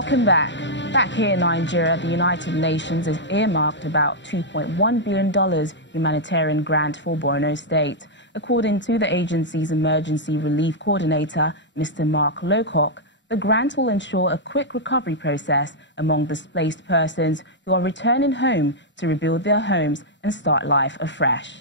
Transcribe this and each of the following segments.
Welcome back. Back here in Nigeria, the United Nations has earmarked about $2.1 billion humanitarian grant for Borno State. According to the agency's emergency relief coordinator, Mr. Mark Lowcock, the grant will ensure a quick recovery process among displaced persons who are returning home to rebuild their homes and start life afresh.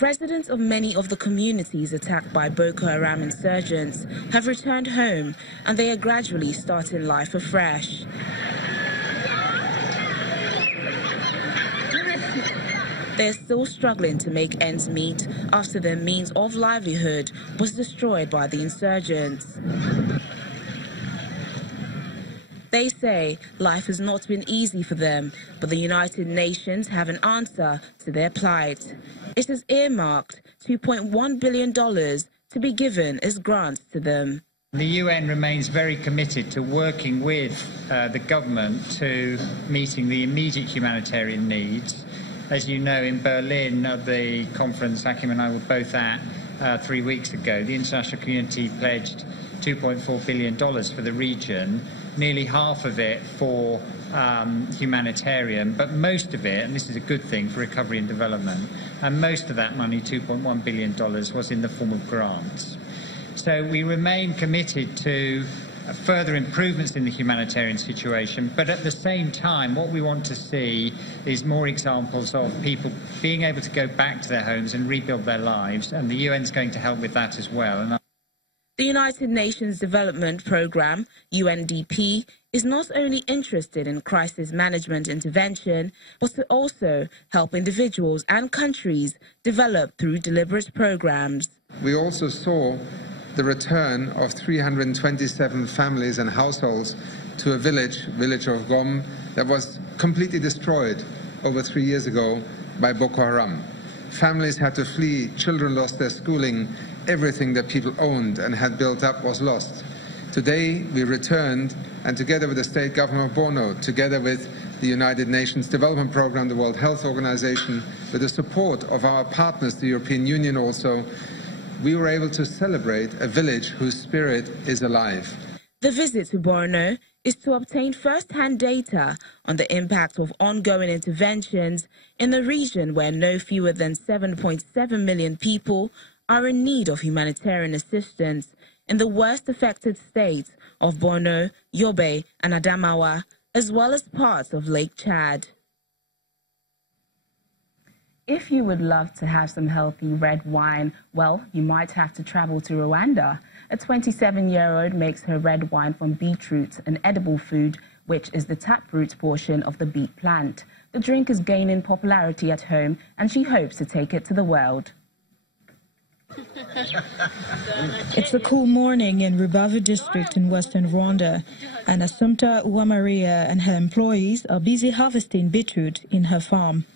Residents of many of the communities attacked by Boko Haram insurgents have returned home, and they are gradually starting life afresh. They are still struggling to make ends meet after their means of livelihood was destroyed by the insurgents. They say life has not been easy for them, but the United Nations have an answer to their plight. It has earmarked $2.1 billion to be given as grants to them. The UN remains very committed to working with the government to meeting the immediate humanitarian needs. As you know, in Berlin, at the conference Hakim and I were both at 3 weeks ago, the international community pledged $2.4 billion for the region, nearly half of it for humanitarian, but most of it, and this is a good thing for recovery and development, and most of that money, $2.1 billion, was in the form of grants. So we remain committed to further improvements in the humanitarian situation, but at the same time, what we want to see is more examples of people being able to go back to their homes and rebuild their lives, and the UN is going to help with that as well. The United Nations Development Programme, UNDP, is not only interested in crisis management intervention, but to also help individuals and countries develop through deliberate programs. We also saw the return of 327 families and households to a village of Gom, that was completely destroyed over 3 years ago by Boko Haram. Families had to flee, children lost their schooling, everything that people owned and had built up was lost. Today we returned, and together with the state government of Borno, together with the United Nations Development Programme, the World Health Organization, with the support of our partners, the European Union also, we were able to celebrate a village whose spirit is alive. The visit to Borno is to obtain first-hand data on the impact of ongoing interventions in the region where no fewer than 7.7 million people are in need of humanitarian assistance in the worst affected states of Borno, Yobe and Adamawa, as well as parts of Lake Chad. If you would love to have some healthy red wine, well, you might have to travel to Rwanda. A 27-year-old makes her red wine from beetroot, an edible food, which is the taproot portion of the beet plant. The drink is gaining popularity at home, and she hopes to take it to the world. It's a cool morning in Rubavu district in western Rwanda, and Assumpta Uwamaria and her employees are busy harvesting beetroot in her farm.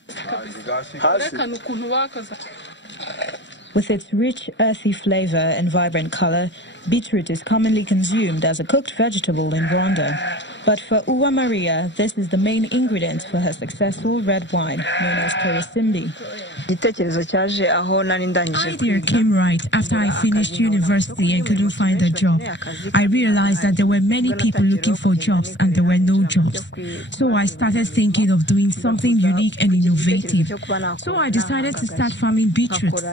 With its rich, earthy flavor and vibrant color, beetroot is commonly consumed as a cooked vegetable in Rwanda. But for Uwamaria, this is the main ingredient for her successful red wine, known as Karisimbi. The idea came right after I finished university and couldn't find a job. I realized that there were many people looking for jobs and there were no jobs. So I started thinking of doing something unique and innovative. So I decided to start farming beetroot.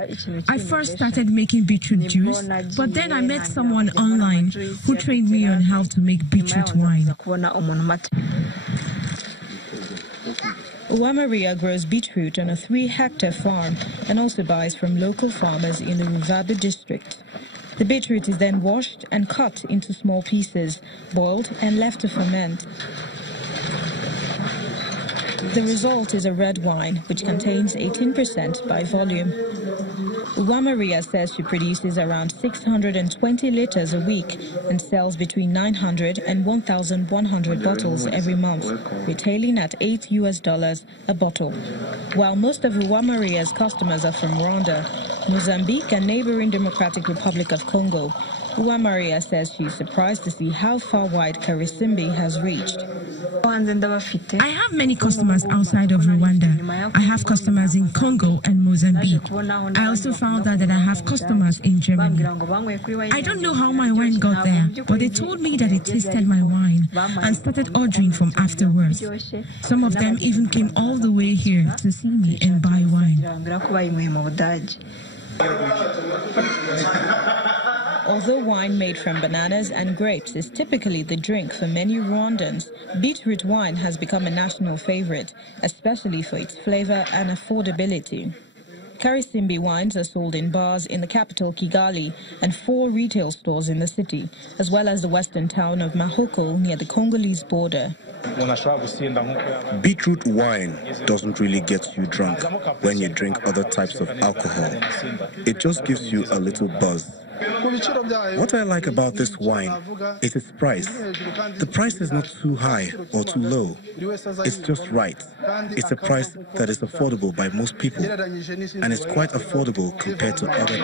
I first started making beetroot juice, but then I met someone online who trained me on how to make beetroot wine. Uwamaria grows beetroot on a 3-hectare farm and also buys from local farmers in the Rubavu district. The beetroot is then washed and cut into small pieces, boiled and left to ferment. The result is a red wine, which contains 18% by volume. Uwamaria says she produces around 620 liters a week and sells between 900 and 1,100 bottles every month, retailing at $8 a bottle. While most of Uwamaria's customers are from Rwanda, Mozambique and neighboring Democratic Republic of Congo, Uwamaria says she's surprised to see how far wide Karisimbi has reached. I have many customers outside of Rwanda. I have customers in Congo and Mozambique. I also found out that I have customers in Germany. I don't know how my wine got there, but they told me that they tasted my wine and started ordering from afterwards. Some of them even came all the way here to see me and buy wine. Although wine made from bananas and grapes is typically the drink for many Rwandans, beetroot wine has become a national favorite, especially for its flavor and affordability. Karisimbi wines are sold in bars in the capital Kigali and 4 retail stores in the city, as well as the western town of Mahoko near the Congolese border. Beetroot wine doesn't really get you drunk when you drink other types of alcohol. It just gives you a little buzz. What I like about this wine is its price. The price is not too high or too low. It's just right. It's a price that is affordable by most people, and it's quite affordable compared to other.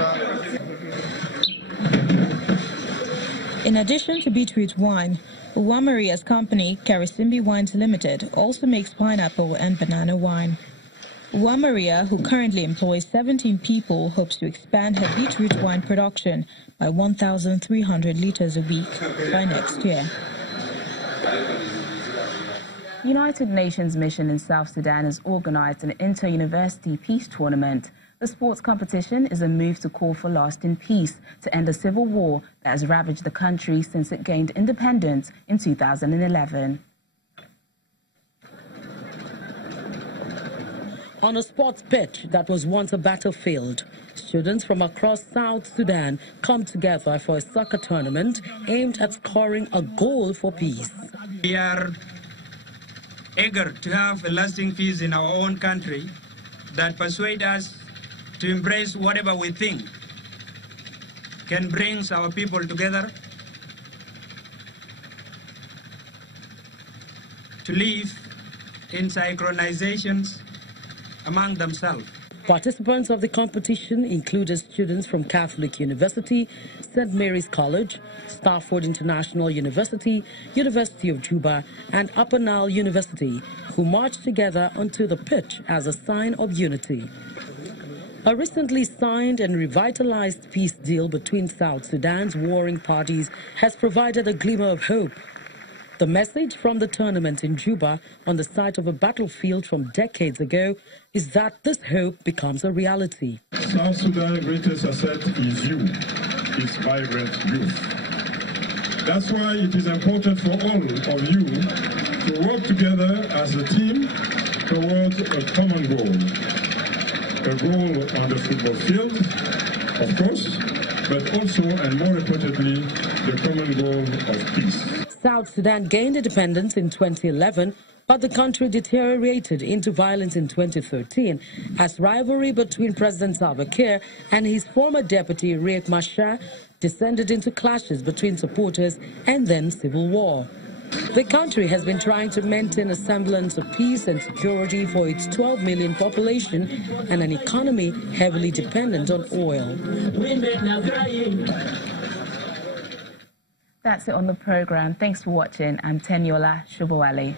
In addition to beetroot wine, Uwamaria's company, Karisimbi Wines Limited, also makes pineapple and banana wine. Uwamaria, who currently employs 17 people, hopes to expand her beetroot wine production by 1,300 liters a week by next year. United Nations mission in South Sudan has organized an inter-university peace tournament. The sports competition is a move to call for lasting peace to end a civil war that has ravaged the country since it gained independence in 2011. On a sports pitch that was once a battlefield, students from across South Sudan come together for a soccer tournament aimed at scoring a goal for peace. We are eager to have a lasting peace in our own country that persuade us to embrace whatever we think can bring our people together, to live in synchronizations among themselves. Participants of the competition included students from Catholic University, St. Mary's College, Stafford International University, University of Juba, and Upper Nile University, who marched together onto the pitch as a sign of unity. A recently signed and revitalized peace deal between South Sudan's warring parties has provided a glimmer of hope. The message from the tournament in Juba, on the site of a battlefield from decades ago, is that this hope becomes a reality. South Sudan's greatest asset is you, its vibrant youth. That's why it is important for all of you to work together as a team towards a common goal. A goal on the football field, of course, but also, and more importantly, the common goal of peace. South Sudan gained independence in 2011, but the country deteriorated into violence in 2013 as rivalry between President Salva Kiir and his former deputy Riek Machar descended into clashes between supporters and then civil war. The country has been trying to maintain a semblance of peace and security for its 12 million population and an economy heavily dependent on oil. That's it on the program. Thanks for watching. I'm Teniola Shubowale.